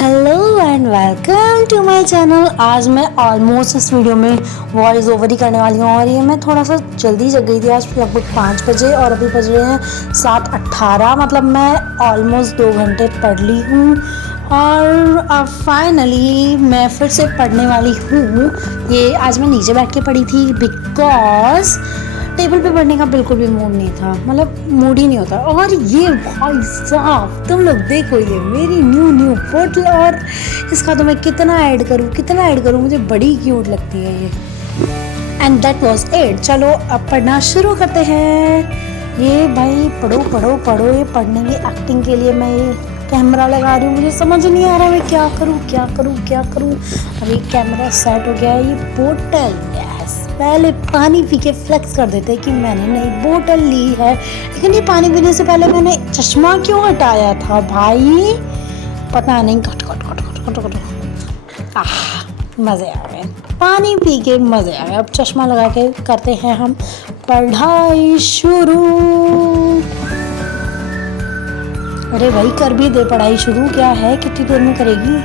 Hello and welcome to my channel. आज मैं almost इस वीडियो में वॉइस ओवर ही करने वाली हूँ और ये मैं थोड़ा सा जल्दी जग गई थी आज लगभग 5 बजे और अभी बज रहे हैं 7:18। मतलब मैं ऑलमोस्ट 2 घंटे पढ़ ली हूँ और अब फाइनली मैं फिर से पढ़ने वाली हूँ। ये आज मैं नीचे बैठ के पढ़ी थी बिकॉज टेबल पे पढ़ने का बिल्कुल भी मूड नहीं था, मतलब मूड ही नहीं होता। और ये भाई साहब तुम लोग देखो, ये मेरी न्यू बोतल और इसका तो मैं कितना ऐड करूँ, मुझे बड़ी क्यूट लगती है ये। And that was it. चलो अब पढ़ना शुरू करते हैं। ये भाई पढ़ो पढ़ो पढ़ो, ये पढ़ने की एक्टिंग के लिए मैं ये कैमरा लगा रही हूँ। मुझे समझ नहीं आ रहा मैं क्या करूँ। अभी कैमरा सेट हो गया है। ये बोतल, पहले पानी पी के फ्लेक्स कर देते कि मैंने नई बोतल ली है, लेकिन ये पानी पीने से पहले मैंने चश्मा क्यों हटाया था भाई, पता नहीं। मज़े आ गए, पानी पी के मज़े आ गए। अब चश्मा लगा के करते हैं हम पढ़ाई शुरू। अरे भाई कर भी दे पढ़ाई शुरू। क्या है, कितनी देर में करेगी,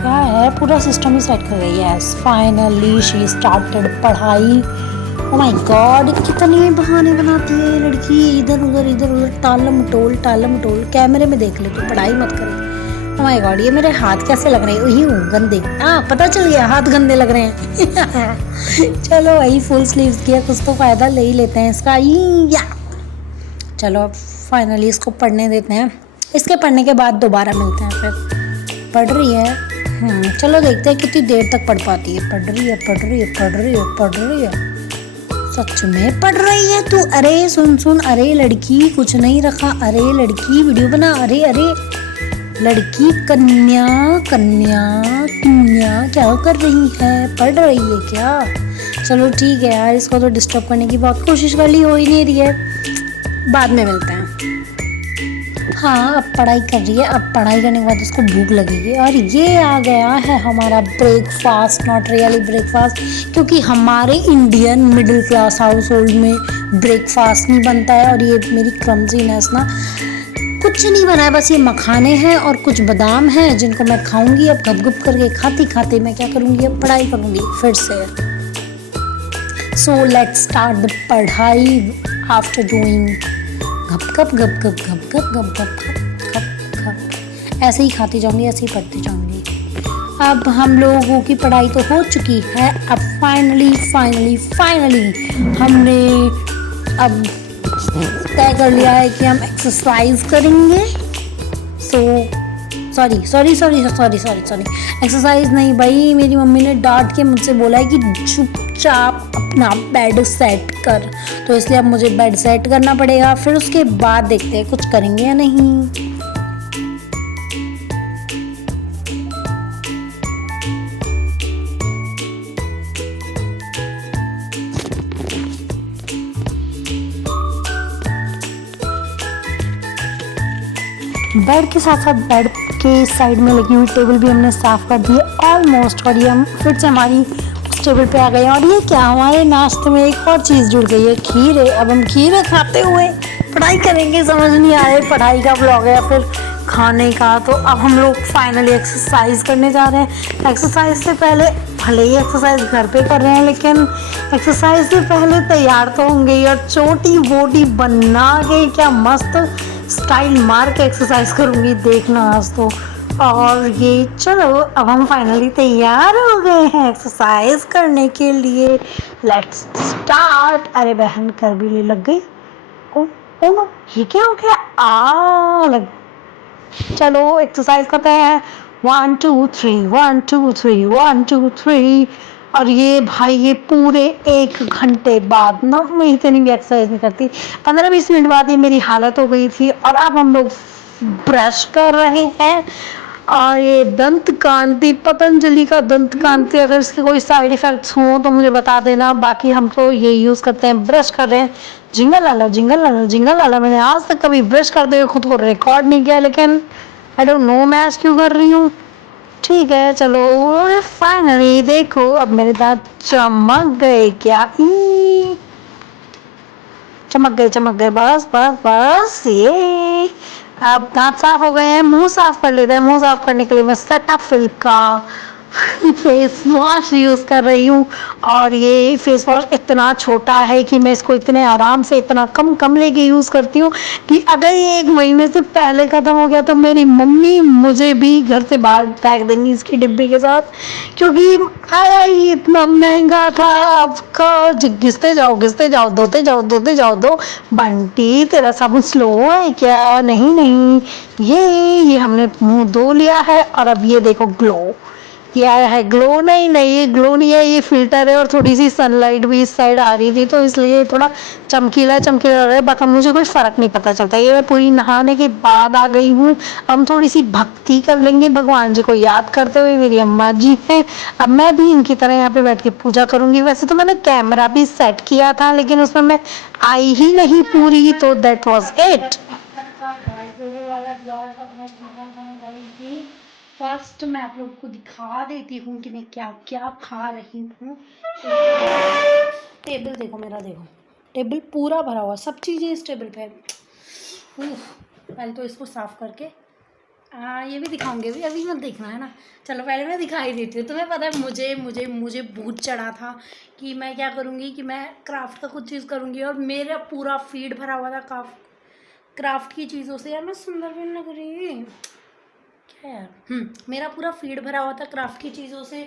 क्या है, पूरा सिस्टम ही सेट कर गई है। यस फाइनली शी स्टार्टेड पढ़ाई। ओह माय गॉड, कितने बहाने बनाती है ये लड़की, इधर उधर टालम टोल। कैमरे में देख ले तो पढ़ाई मत करे। ओह माय गॉड, ये मेरे हाथ कैसे लग रहे हैं, वही गंदे। पता चल गया हाथ गंदे लग रहे हैं। चलो वही फुल स्लीव्स किया, कुछ तो फायदा ले ही लेते हैं इसका। या चलो अब फाइनली इसको पढ़ने देते हैं। इसके पढ़ने के बाद दोबारा मिलते हैं। फिर पढ़ रही है। चलो देखते हैं कितनी देर तक पढ़ पाती है। पढ़ रही है, सच में पढ़ रही है तू। अरे सुन, अरे लड़की कुछ नहीं रखा, अरे लड़की वीडियो बना, अरे लड़की कन्या क्या कर रही है, पढ़ रही है क्या। चलो ठीक है यार, इसको तो डिस्टर्ब करने की बहुत कोशिश कर ली, हो ही नहीं रही है, बाद में मिलते हैं। हाँ अब पढ़ाई कर रही है, अब पढ़ाई करने के बाद उसको भूख लगेगी और ये आ गया है हमारा ब्रेकफास्ट। नॉट रियली ब्रेकफास्ट, क्योंकि हमारे Indian middle class house hold में ब्रेकफास्ट नहीं बनता है। और ये मेरी क्लमजीनेस ना, कुछ नहीं बना है, बस ये मखाने हैं और कुछ बादाम हैं जिनको मैं खाऊंगी। अब गप करके खाते मैं क्या करूँगी, अब पढ़ाई करूँगी फिर से। सो लेट्स स्टार्ट द पढ़ाई आफ्टर डूइंग गप ऐसे ही खाती जाऊंगी, ऐसे ही पढ़ती जाऊंगी। अब हम लोगों की पढ़ाई तो हो चुकी है। अब फाइनली हमने अब तय कर लिया है कि हम एक्सरसाइज करेंगे। सॉरी एक्सरसाइज नहीं भाई, मेरी मम्मी ने डांट के मुझसे बोला है कि चुपचाप अपना बेड सेट कर, तो इसलिए अब मुझे बेड सेट करना पड़ेगा। फिर उसके बाद देखते हैं कुछ करेंगे या नहीं। बेड के साथ बेड के साइड में लगी हुई टेबल भी हमने साफ कर दी है ऑलमोस्ट। और ये हम फिर से हमारी उस टेबल पे आ गए। और ये क्या, हमारे नाश्ते में एक और चीज़ जुड़ गई है, खीर है। अब हम खीर खाते हुए पढ़ाई करेंगे, समझ नहीं आ रहा पढ़ाई का व्लॉग है या फिर खाने का। तो अब हम लोग फाइनली एक्सरसाइज करने जा रहे हैं। एक्सरसाइज से पहले, भले ही एक्सरसाइज घर पे कर रहे हैं, लेकिन एक्सरसाइज से पहले तैयार तो होंगे और चोटी बोटी बना के क्या मस्त स्टाइल मार के एक्सरसाइज करूँगी, देखना आज तो। और ये चलो अब हम फाइनली तैयार हो गए हैं एक्सरसाइज करने के लिए। Let's start. अरे बहन कर भी ले लग गई। ओ ये क्या हो गया, लग। चलो एक्सरसाइज करते हैं। 1 2 3 1 2 3 1 2 3। और ये भाई ये पूरे 1 घंटे बाद ना, मैं इतनी भी एक्सरसाइज नहीं करती, 15-20 मिनट बाद ये मेरी हालत हो गई थी। और अब हम लोग ब्रश कर रहे हैं। और ये दंत कांति, पतंजलि का दंत कांति, अगर इसके कोई साइड इफेक्ट्स हों तो मुझे बता देना। बाकी हम तो ये यूज़ करते हैं, ब्रश कर रहे हैं। जिंगल लाला मैंने आज तक कभी ब्रश करते हुए खुद को रिकॉर्ड नहीं किया, लेकिन आई डोंट नो मैं आज क्यों कर रही हूँ। ठीक है चलो फाइनली देखो, अब मेरे दांत चमक गए क्या, चमक गए, बस ये अब दांत साफ हो गए हैं, मुंह साफ कर लेते हैं। मुंह साफ करने के लिए मैं सेटाफिल का फेस वॉश यूज़ कर रही हूँ। और ये फेस वॉश इतना छोटा है कि मैं इसको इतने आराम से इतना कम कम लेके यूज़ करती हूँ कि अगर ये 1 महीने से पहले ख़त्म हो गया तो मेरी मम्मी मुझे भी घर से बाहर फेंक देंगी इसकी डिब्बी के साथ, क्योंकि आया ही इतना महंगा था। आपका घिसते जाओ धोते जाओ दो। बंटी तेरा साबुन स्लो है क्या? नहीं नहीं, ये हमने मुंह धो लिया है और अब ये देखो ग्लो। ये आया है ग्लो। नहीं नहीं, ये ग्लो नहीं है, ये फिल्टर है। और थोड़ी सी सनलाइट भी इस साइड आ रही थी तो इसलिए थोड़ा चमकीला चमकीला रहा है। बाकी मुझे कोई फ़र्क नहीं पता चलता। ये मैं पूरी नहाने के बाद आ गई हूँ। हम थोड़ी सी भक्ति कर लेंगे भगवान जी को याद करते हुए। मेरी अम्मा जी हैं, अब मैं भी इनकी तरह यहाँ पे बैठ के पूजा करूँगी। वैसे तो मैंने कैमरा भी सेट किया था लेकिन उसमें मैं आई ही नहीं पूरी, तो दैट वॉज इट। फर्स्ट मैं आप लोग को दिखा देती हूँ कि मैं क्या क्या खा रही हूँ। टेबल देखो मेरा, देखो टेबल पूरा भरा हुआ, सब चीज़ें इस टेबल पे है। पहले तो इसको साफ करके ये भी दिखाऊंगी, अभी मत देखना है ना। चलो पहले मैं दिखाई देती हूँ। तुम्हें पता है मुझे मुझे मुझे भूत चढ़ा था कि मैं क्या करूँगी, कि मैं क्राफ्ट का कुछ चीज़ करूँगी और मेरा पूरा फीड भरा हुआ था क्राफ्ट की चीज़ों से। यार मैं सुंदर भी लग रही क्या यार। मेरा पूरा फीड भरा हुआ था क्राफ्ट की चीज़ों से।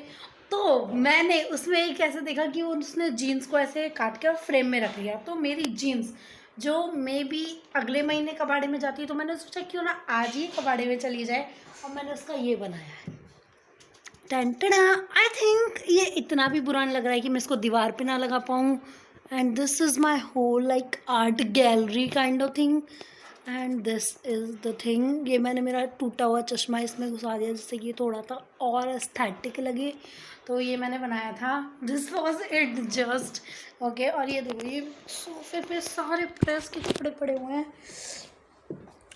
तो मैंने उसमें एक ऐसे देखा कि उसने जीन्स को ऐसे काट के और फ्रेम में रख लिया। तो मेरी जीन्स जो मे बी अगले महीने कबाड़े में जाती है, तो मैंने सोचा क्यों ना आज ही कबाड़े में चली जाए। और मैंने उसका ये बनाया है टेंटना। आई थिंक ये इतना भी बुरा नहीं लग रहा है कि मैं इसको दीवार पे ना लगा पाऊँ। And this is my whole like art gallery kind of thing. And this is the thing. ये मैंने मेरा टूटा हुआ चश्मा इसमें घुसा दिया जिससे कि ये थोड़ा सा और एस्थेटिक लगे। तो ये मैंने बनाया था, this was it just okay. और ये देखो ये सोफे पे सारे प्रेस के कपड़े पड़े हुए हैं,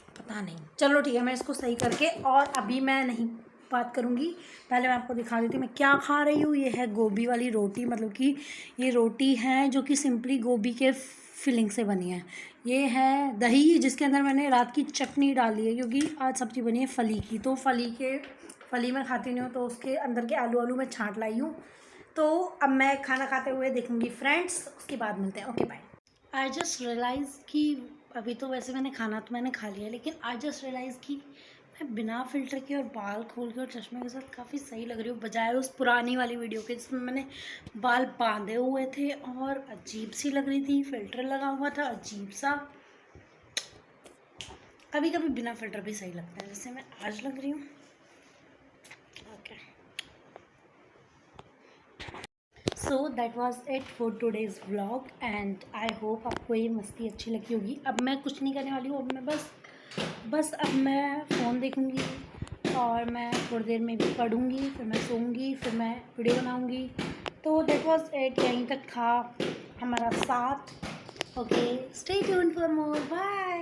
पता नहीं। चलो ठीक है, मैं इसको सही करके और अभी मैं नहीं बात करूँगी। पहले मैं आपको दिखा देती हूँ मैं क्या खा रही हूँ। ये है गोभी वाली रोटी, मतलब कि ये रोटी है जो कि सिंपली गोभी के फिलिंग से बनी है। ये है दही जिसके अंदर मैंने रात की चटनी डाली है, क्योंकि आज सब्ज़ी बनी है फली की। तो फली मैं खाती नहीं हूँ, तो उसके अंदर के आलू मैं छाँट लाई हूँ। तो अब मैं खाना खाते हुए देखूँगी फ्रेंड्स, उसके बाद मिलते हैं। Okay bye. I just realise कि अभी तो वैसे मैंने खा लिया, लेकिन आई जस्ट रियलाइज़ कि मैं बिना फ़िल्टर के और बाल खोल के और चश्मे के साथ काफ़ी सही लग रही हूँ, बजाय उस पुरानी वाली वीडियो के जिसमें मैंने बाल बांधे हुए थे और अजीब सी लग रही थी, फ़िल्टर लगा हुआ था अजीब सा। कभी कभी बिना फ़िल्टर भी सही लगता है, जैसे मैं आज लग रही हूँ। Okay, so that was it for today's vlog and I hope आपको ये मस्ती अच्छी लगी होगी। अब मैं कुछ नहीं करने वाली हूँ, अब मैं बस अब मैं फ़ोन देखूँगी और मैं थोड़ी देर में भी पढ़ूँगी, फिर मैं सोऊंगी, फिर मैं वीडियो बनाऊँगी। तो दैट वाज इट, यहीं तक था हमारा साथ। Okay, stay tuned for more, bye.